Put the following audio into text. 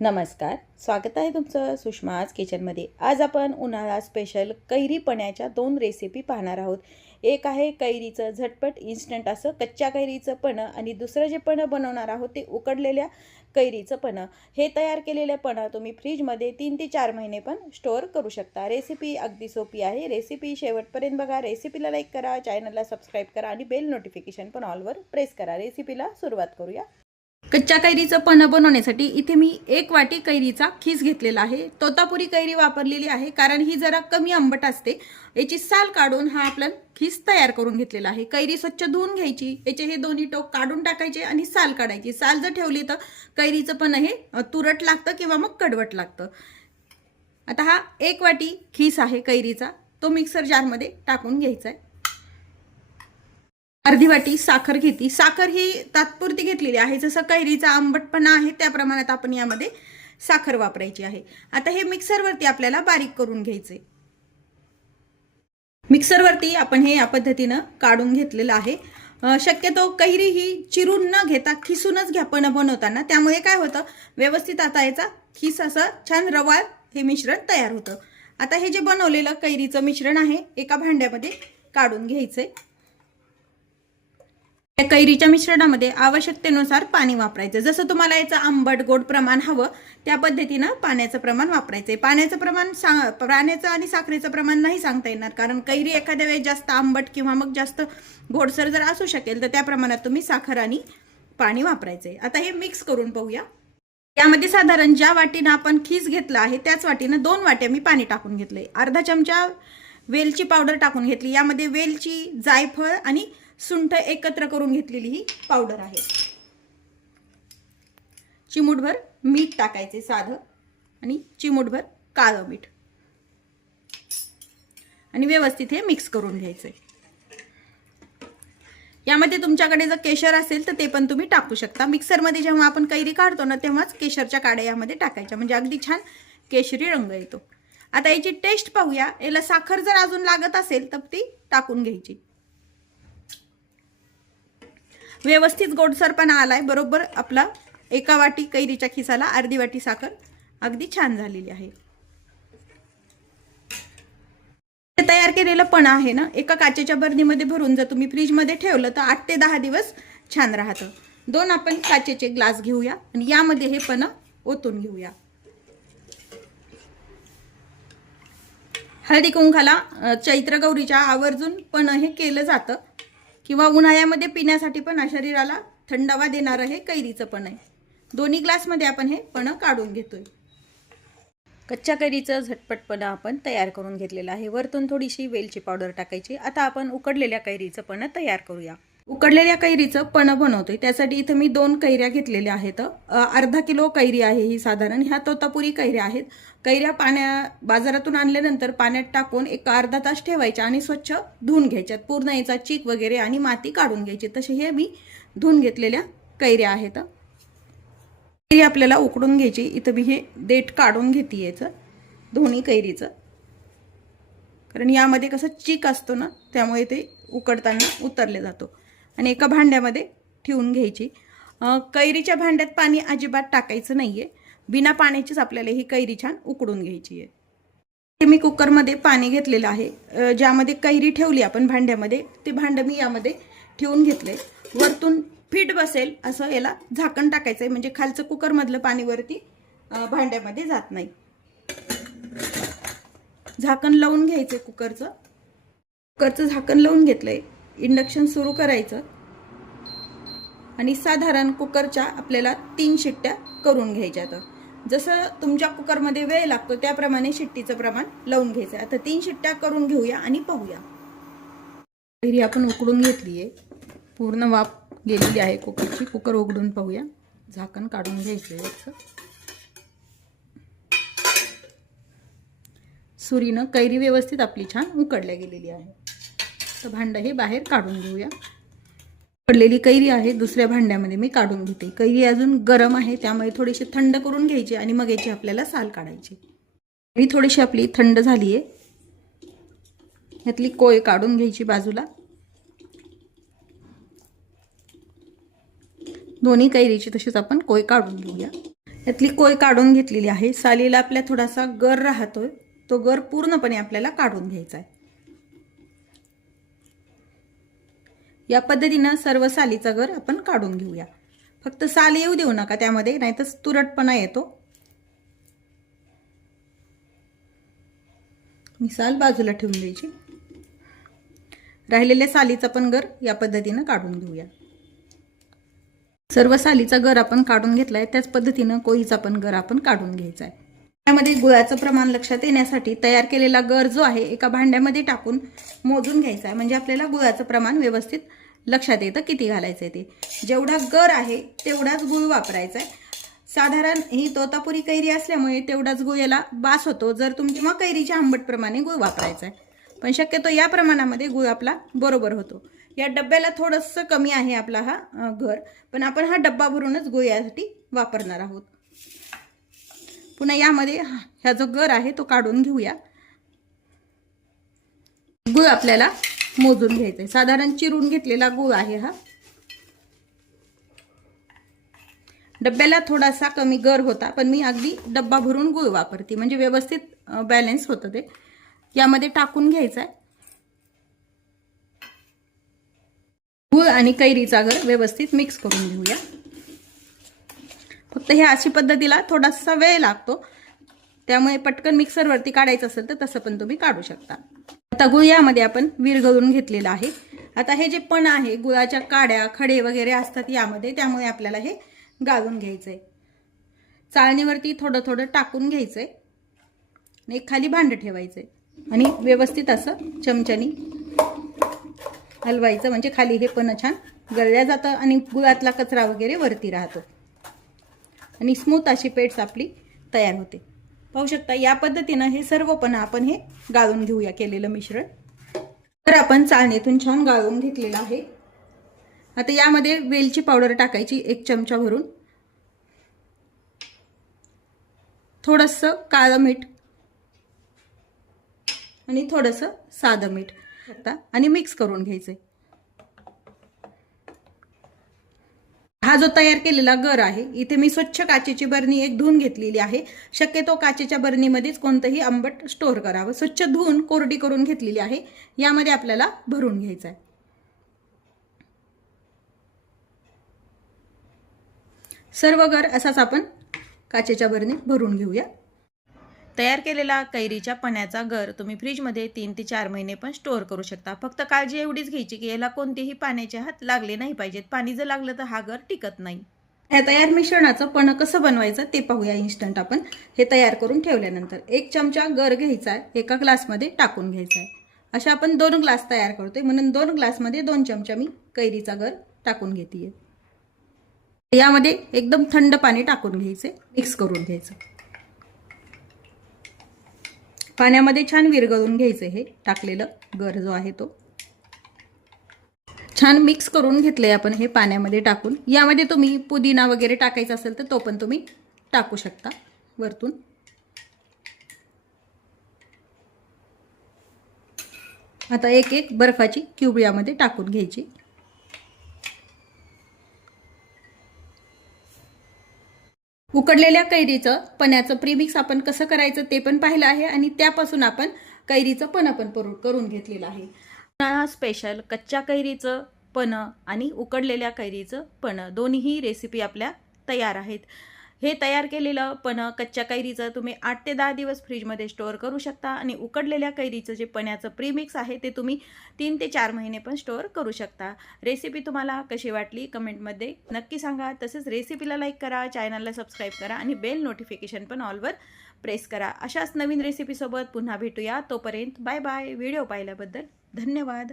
नमस्कार, स्वागत आहे तुमचं सुषमाज किचनमध्ये। आज आपण उन्हाळा स्पेशल कैरी पण्याच्या 2 रेसिपी पाहणार आहोत। एक आहे कैरीचं झटपट इन्स्टंट असं कच्च्या कैरीचं पन्ह आणि दुसरं जे पन्ह बनवणार आहोत ते उकडलेल्या कैरीचं पन्ह। हे तयार केलेलं पन्ह तुम्ही फ्रीजमध्ये 3 ते 4 महिने पण स्टोअर करू शकता। रेसिपी अगदी सोपी आहे। रेसिपी शेवटपर्यंत बघा। रेसिपीला लाईक करा, चॅनलला सबस्क्राइब करा आणि बेल नोटिफिकेशन पण ऑलवर प्रेस करा। रेसिपीला सुरुवात करूया। कच्च्या कैरीचं पन्ह बनवण्यासाठी इथे मी 1 वाटी कैरीचा खीस घेतलेला आहे। तोतापुरी कैरी वापरलेली आहे कारण ही जरा कमी आंबट असते। याची साल काढून हा आपला खीस तयार करून घेतलेला आहे। कैरी स्वच्छ धुवून घ्यायची, याचे हे दोन्ही टोक काढून टाकायचे आणि साल काढायची। साल जर ठेवली तर कैरीचं पन्ह हे तुरट लागतं किंवा मग कडवट लागतं। आता हा 1 वाटी खीस आहे कैरीचा, तो मिक्सर जारमध्ये टाकून घ्यायचा आहे। अर्धी वाटी साखर घेतली। साखर ही तात्पुरती घेतलेली आहे, जसं कैरीचा आंबटपणा आहे त्या प्रमाणात आपण यामध्ये साखर वापरायची आहे। आता हे मिक्सरवरती आपल्याला बारीक करून घ्यायचे। मिक्सरवरती आपण हे या पद्धतीने काढून घेतलेलं आहे। शक्यतो कैरी ही चिरून न घेता खिसूनच घ्या पन्ह बनवताना, त्यामुळे काय होतं व्यवस्थित आता याचा खीस असं छान रवाळ हे मिश्रण तयार होतं। आता हे जे बनवलेलं कैरीचं मिश्रण आहे एका भांड्यामध्ये काढून घ्यायचंय। या कैरीच्या मिश्रणामध्ये आवश्यकतेनुसार पाणी वापरायचं। जसं तुम्हाला याचं आंबट गोड प्रमाण हवं त्या पद्धतीने पाण्याचं प्रमाण वापरायचं। पाण्याचं प्रमाण पाण्याचं आणि साखरेचं प्रमाण नाही सांगता येणार, कारण कैरी एखाद्या वेळेस जास्त आंबट किंवा मग जास्त गोडसर जर असू शकेल तर त्या प्रमाणात तुम्ही साखर आणि पाणी वापरायचे। आता हे मिक्स करून पाहूया। यामध्ये साधारण ज्या वाटीने आपण खीस घेतला आहे त्याच वाटीने 2 वाट्या मी पाणी टाकून घेतले। अर्धा चमचा वेलची पावडर टाकून घेतली। यामध्ये वेलची, जायफळ आणि सुंठ एकत्र करून घेतलेली ही पावडर आहे। चिमूटभर मीठ टाकायचे साधं आणि चिमूटभर काळं मीठ आणि व्यवस्थित हे मिक्स करून घ्यायचे। यामध्ये तुमच्याकडे जर केशर असेल तर ते पण तुम्ही टाकू शकता। मिक्सरमध्ये जेव्हा आपण कैरी काढतो ना तेव्हाच केशरच्या काड्या यामध्ये टाकायच्या, म्हणजे अगदी छान केशरी रंग येतो। आता याची टेस्ट पाहूया। याला साखर जर अजून लागत असेल तर ती टाकून घ्यायची। व्यवस्थित गोडसरपणा आलाय, बरोबर आपला 1 वाटी कैरीच्या खिसाला अर्धी वाटी साखर अगदी छान झालेली आहे। तयार केलेलं पन्ह आहे ना एका काचेच्या बरणीमध्ये भरून जर तुम्ही फ्रीजमध्ये ठेवलं तर 8 ते 10 दिवस छान राहतं। 2 आपण काचेचे ग्लास घेऊया आणि यामध्ये हे पन्ह ओतून घेऊया। हळदी कुंकाला चैत्र गौरीच्या आवर्जून पन्ह हे केलं जातं किंवा उन्हाळ्यामध्ये पिण्यासाठी पण शरीराला थंडावा देणारं हे कैरीचं पन्ह आहे। दोन्ही ग्लासमध्ये आपण हे पन्ह काढून घेतोय। कच्च्या कैरीचं झटपट पन्ह आपण तयार करून घेतलेलं आहे। वरतून थोडीशी वेलची पावडर टाकायची। आता आपण उकडलेल्या कैरीचं पन्ह तयार करूया। उकडलेल्या कैरीचं पन्ह बनवतोय त्यासाठी इथे मी 2 कैऱ्या घेतलेल्या आहेत। अर्धा किलो कैरी आहे ही साधारण। ह्या तोतापुरी कैऱ्या आहेत। कैऱ्या बाजारातून आणल्यानंतर पाण्यात टाकून एक अर्धा तास ठेवायच्या आणि स्वच्छ धुवून घ्यायच्यात। पूर्ण याचा चीक वगैरे आणि माती काढून घ्यायची। तसे हे मी धुवून घेतलेल्या कैऱ्या आहेत। कैरी आपल्याला उकडून घ्यायची। इथं मी हे देठ काढून घेते याचं दोन्ही कैरीचं, कारण यामध्ये कसं चीक असतो ना त्यामुळे ते उकडताना उतरले जातो। आणि एका भांड्यामध्ये ठेवून घ्यायची। कैरीच्या भांड्यात पाणी अजिबात टाकायचं नाहीये, बिना पाण्याचीच आपल्याला ही कैरी छान उकडून घ्यायची आहे। मी कुकरमध्ये पाणी घेतलेलं आहे। ज्यामध्ये कैरी ठेवली आपण भांड्यामध्ये ते भांडं मी यामध्ये ठेवून घेतले। वरतून फिट बसेल असं याला झाकण टाकायचंय, म्हणजे खालचं कुकरमधलं पाणी वरती भांड्यामध्ये जात नाही। झाकण लावून घ्यायचं कुकरचं झाकण लावून घेतलंय। इंडक्शन सुरू करायचं आणि साधारण कुकरच्या आपल्याला 3 शिट्ट्या करून घ्यायच्यात। जसं तुमच्या कुकरमध्ये वेळ लागतो त्याप्रमाणे शिट्टीचं प्रमाण लावून घ्यायचं। आता 3 शिट्ट्या करून घेऊया आणि पाहूया। कैरी आपण उकडून घेतली आहे, पूर्ण वाफ गेलेली आहे कुकरची। कुकर उघडून पाहूया। झाकण काढून घ्यायचं। सुरीनं कैरी व्यवस्थित आपली छान उकडल्या गेलेली आहे। तर भांडं हे बाहेर काढून घेऊया। उकडलेली कैरी आहे दुसऱ्या भांड्यामध्ये मी काढून घेते। कैरी अजून गरम आहे त्यामुळे थोडीशी थंड करून घ्यायची आणि मग याची आपल्याला साल काढायची। कैरी थोडीशी आपली थंड झाली आहे। यातली कोय काढून घ्यायची बाजूला। दोन्ही कैरीची तशीच आपण कोय काढून घेऊया। यातली कोय काढून घेतलेली आहे। सालीला आपल्या थोडासा गर राहतोय, तो गर पूर्णपणे आपल्याला काढून घ्यायचा आहे। या पद्धतीने सर्व सालीचा गर आपण काढून घेऊया। फक्त साल येऊ देऊ नका त्यामध्ये, नाहीतर तुरटपणा येतो। मी साल बाजूला ठेवून द्यायची। राहिलेल्या सालीचा पण गर या पद्धतीने काढून घेऊया। सर्व सालीचा गर आपण काढून घेतलाय, त्याच पद्धतीने कोईचा पण गर आपण काढून घ्यायचा आहे। त्यामध्ये गुळाचं प्रमाण लक्षात येण्यासाठी तयार केलेला गर जो आहे एका भांड्यामध्ये टाकून मोजून घ्यायचा आहे, म्हणजे आपल्याला गुळाचं प्रमाण व्यवस्थित लक्षात येतं किती घालायचं ते। जेवढा गर आहे तेवढाच गुळ वापरायचा आहे। साधारण ही तोतापुरी कैरी असल्यामुळे तेवढाच गुळ याला बास होतो। जर किंवा कैरीच्या आंबट प्रमाणे गुळ वापरायचा आहे, पण शक्यतो या प्रमाणामध्ये गुळ आपला बरोबर होतो। या डब्याला थोडंसं कमी आहे आपला हा गर, पण आपण हा डब्बा भरूनच गुळ यासाठी वापरणार आहोत। पुन्हा यामध्ये हा जो गर आहे तो काढून घेऊया। गुळ आपल्याला मोजून घ्यायचा आहे। साधारण चिरून घेतलेला गुळ आहे हा। डब्याला थोडासा कमी गर होता, पण मी अगदी डब्बा भरून गुळ वापरते, म्हणजे व्यवस्थित बॅलन्स होतं ते। यामध्ये टाकून घ्यायचा आहे। गुळ आणि कैरीचा गर व्यवस्थित मिक्स करून घेऊया। फक्त हे अशी पद्धतीला थोडासा वेळ लागतो, त्यामुळे पटकन मिक्सरवरती काढायचं असेल तर तसं पण तुम्ही काढू शकता। आता गुळ यामध्ये आपण विरघळून घेतलेला आहे। आता हे जे पण आहे गुळाच्या काड्या खडे वगैरे असतात यामध्ये, त्यामुळे आपल्याला हे गाळून घ्यायचंय। चाळणीवरती थोडं थोडं टाकून घ्यायचंय, एक खाली भांड ठेवायचंय आणि व्यवस्थित असं चमच्यानी हलवायचं, म्हणजे खाली हे पण छान गळल्या जातं आणि गुळातला कचरा वगैरे वरती राहतो आणि स्मूथ अशी पेस्ट आपली तयार होते। पाहू शकता या पद्धतीने हे सर्व पण आपण हे गाळून घेऊया केलेलं मिश्रण। तर आपण चाळणीतून छान गाळून घेतलेलं आहे। आता यामध्ये वेलची पावडर टाकायची 1 चमचा भरून, थोडंसं काळं मीठ आणि थोडंसं साधं मीठ आणि मिक्स करून घ्यायचंय। हा जो तयार केलेला गर आहे, इथे मी स्वच्छ काचेची बरणी एक धुवून घेतलेली आहे। शक्यतो काचेच्या बरणीमध्येच कोणतंही आंबट स्टोअर करावं। स्वच्छ धुवून कोरडी करून घेतलेली आहे, यामध्ये आपल्याला भरून घ्यायचं आहे। सर्व गर असाच आपण काचेच्या बरणीत भरून घेऊया। तयार केलेला कैरीच्या पन्याचा गर तुम्ही फ्रीजमध्ये 3 ते 4 महिने पण स्टोअर करू शकता। फक्त काळजी एवढीच घ्यायची की याला कोणतेही पाण्याचे हात लागले नाही पाहिजेत। पाणी जर लागलं तर हा गर टिकत नाही। या तयार मिश्रणाचं पण कसं बनवायचं ते पाहूया इन्स्टंट आपण हे तयार करून ठेवल्यानंतर। 1 चमचा गर घ्यायचा आहे, एका ग्लासमध्ये टाकून घ्यायचा आहे। अशा आपण 2 ग्लास तयार करतोय, म्हणून 2 ग्लासमध्ये 2 चमचा मी कैरीचा गर टाकून घेतेय। यामध्ये एकदम थंड पाणी टाकून घ्यायचे, मिक्स करून घ्यायचं। पाण्यामध्ये छान विरघळून घ्यायचं हे टाकलेलं गर जो आहे तो। छान मिक्स करून घेतलंय आपण हे पाण्यामध्ये टाकून। यामध्ये तुम्ही पुदिना वगैरे टाकायचा असेल तर तो पण तुम्ही टाकू शकता वरतून। आता एक बर्फाची क्यूब यामध्ये टाकून घ्यायची। उकडलेल्या कैरीचं पन्याचं प्रीमिक्स आपण कसं करायचं ते पण पाहिलं आहे आणि त्यापासून आपण कैरीचं पण करून घेतलेलं आहे। स्पेशल कच्च्या कैरीचं पण आणि उकडलेल्या कैरीचं पण दोन्ही रेसिपी आपल्या तयार आहेत। हे तयार केलेलं पण कच्च्या कैरीचं तुम्ही 8 ते 10 दिवस फ्रीजमध्ये स्टोअर करू शकता आणि उकडलेल्या कैरीचं जे पन्याचं प्रीमिक्स आहे ते तुम्ही 3 ते 4 महिने पण स्टोअर करू शकता। रेसिपी तुम्हाला कशी वाटली कमेंटमध्ये नक्की सांगा। तसेच रेसिपीला लाईक करा, चॅनलला सबस्क्राईब करा आणि बेल नोटिफिकेशन पण ऑलवर प्रेस करा। अशाच नवीन रेसिपीसोबत पुन्हा भेटूया। तोपर्यंत बाय बाय। व्हिडिओ पाहिल्याबद्दल धन्यवाद।